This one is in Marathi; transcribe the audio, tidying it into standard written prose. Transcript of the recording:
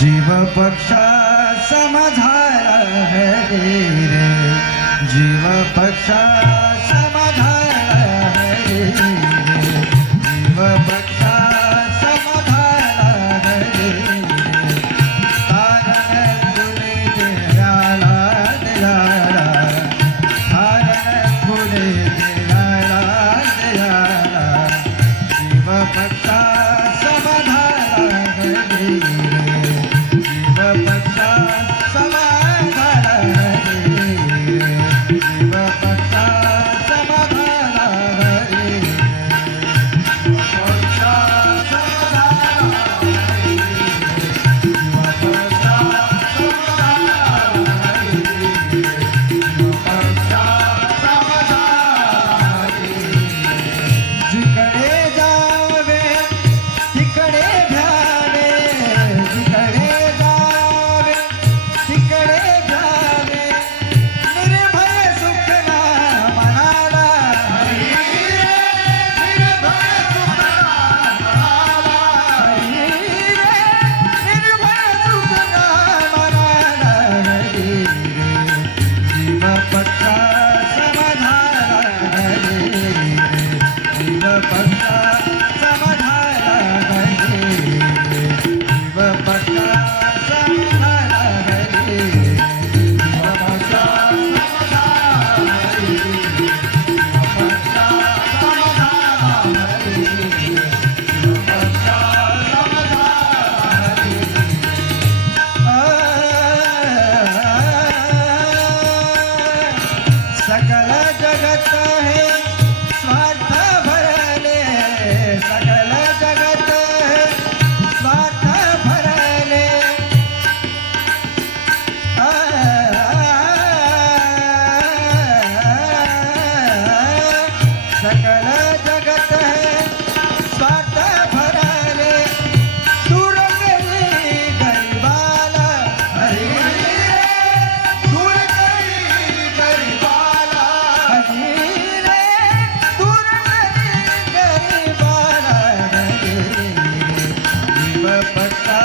जीव पक्षा समाधान हरी रे, जीव पक्षा समाधान हरी रे, जीव पक्षा समाधान हरी रे, तारण पुणे देयाला देयाला, तारण पुणे देयाला देयाला, जीव पक्षा समाधान हरी रे, पक्षा समाधान हरी रे, जीव पक्षा समाधान हरी रे, पक्षा समाधान हरी रे, जीव पक्षा समाधान हरी रे, जीव पक्षा समाधान हरी रे, जिकडे जावे तिकडे ध्यावे, जिकडे तिकडे जावे निर्भय सुख ना मनाला, हरी रे निर्भय सुख ना मनाला, हरी रे निर्भय सुख ना मनाला, हरी रे जीव पक्षा समाधान हरी रे, जीव पक्षा समाधान हरी रे, जीव पक्षा समाधान हरी रे, जीव पक्षा समाधान हरी रे, जीव पक्षा समाधान हरी रे, जीव पक्षा समाधान हरी रे। सकल जगत है स्वार्थ भरले, सकल जगत है स्वार्थ भरले, सकल जगत है स्वार्थ भरले, दूर करी गरीबाला, हरी रे दूर करी गरीबाला, हरी रे दूर करी गरीबाला, हरी रे जीव पक्षा